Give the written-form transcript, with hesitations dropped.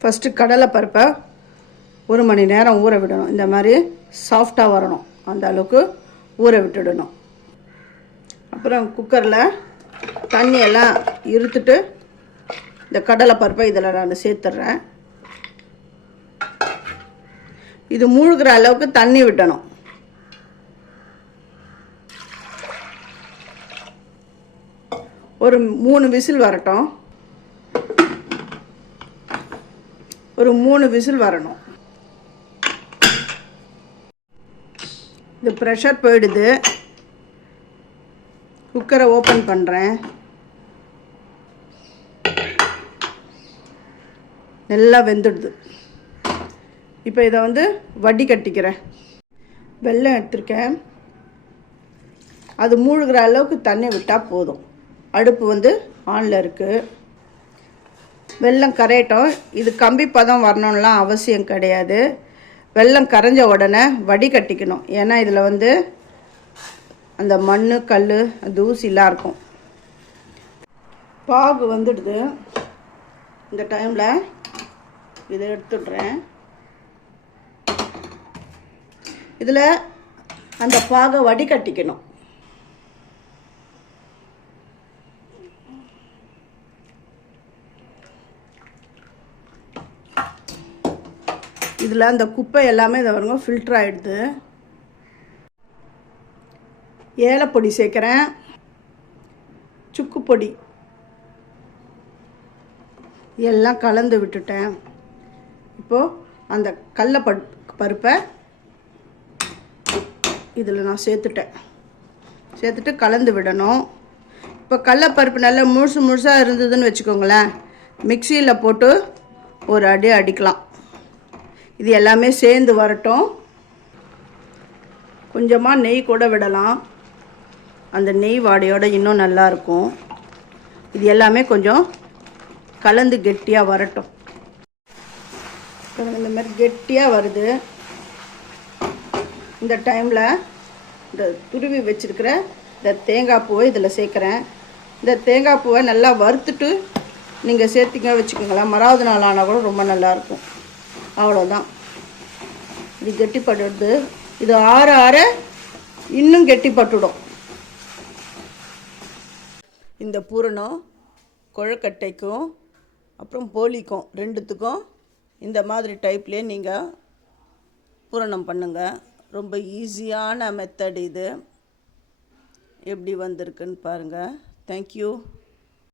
First கடலைப்பருப்பை 1 மணி நேரம் ஊற விடணும். இந்த மாதிரி சாஃப்டாக வரணும், அந்த அளவுக்கு ஊற விட்டுடணும். அப்புறம் குக்கரில் தண்ணியெல்லாம் இருத்துட்டு இந்த கடலைப்பருப்பை இதில் நான் சேர்த்துட்றேன். இது மூழ்கிற அளவுக்கு தண்ணி விடணும். ஒரு 3 விசில் வரட்டும். ஒரு 3 விசில் வரணும். இது ப்ரெஷர் போயிடுது. குக்கரை ஓப்பன் பண்ணுறேன். நல்லா வெந்துடுது. இப்போ இதை வடி கட்டிக்கிறேன். வெல்லம் எடுத்துருக்கேன். அது மூழ்கிற அளவுக்கு தண்ணி விட்டால் போதும். அடுப்பு ஆனில் இருக்குது. வெல்லம் கரையட்டும். இது கம்பி பதம் வரணும்லாம் அவசியம் கிடையாது. வெல்லம் கரைஞ்ச உடனே வடி கட்டிக்கணும். ஏன்னா இதில் அந்த மண் கல் தூசிலாம் இருக்கும். பாகு வந்துடுது. இந்த டைமில் இதை எடுத்துடுறேன். இதில் அந்த பாகை வடி கட்டிக்கணும். இதில் அந்த குப்பை எல்லாமே இதை வருங்க ஃபில்டர் ஆகிடுது. ஏலப்பொடி சேர்க்குறேன். சுக்கு பொடி எல்லாம் கலந்து விட்டுட்டேன். இப்போது அந்த கடலைப்பருப்பை இதில் நான் சேர்த்துட்டு கலந்து விடணும். இப்போ கடலைப்பருப்பு நல்லா முழுசாக இருந்ததுன்னு வச்சுக்கோங்களேன், மிக்சியில் போட்டு ஒரு அடி அடிக்கலாம். இது எல்லாமே சேர்ந்து வரட்டும். கொஞ்சமாக நெய் கூட விடலாம். அந்த நெய் வாடையோடு இன்னும் நல்லாயிருக்கும். இது எல்லாமே கொஞ்சம் கலந்து கெட்டியாக வரட்டும். இந்த மாதிரி கெட்டியாக வருது. இந்த டைமில் இந்த துருவி வச்சுருக்கிற இந்த தேங்காய் பூவை இதில் சேர்க்குறேன். இந்த தேங்காய் பூவை நல்லா வறுத்துட்டு நீங்கள் சேர்த்திங்க வச்சுக்கோங்களேன். மறாவது நாள் ஆனால் கூட ரொம்ப நல்லாயிருக்கும். அவ்வளோதான். இது கெட்டிப்பட்டுடுது. இது ஆற ஆற இன்னும் கெட்டிப்பட்டுடும். இந்த பூரணம் கொழுக்கட்டைக்கும் அப்புறம் போலிக்கும் ரெண்டுத்துக்கும் இந்த மாதிரி டைப்லேயே நீங்கள் பூரணம் பண்ணுங்கள். ரொம்ப ஈஸியான மெத்தட் இது. எப்படி வந்திருக்குன்னு பாருங்கள். தேங்க்யூ.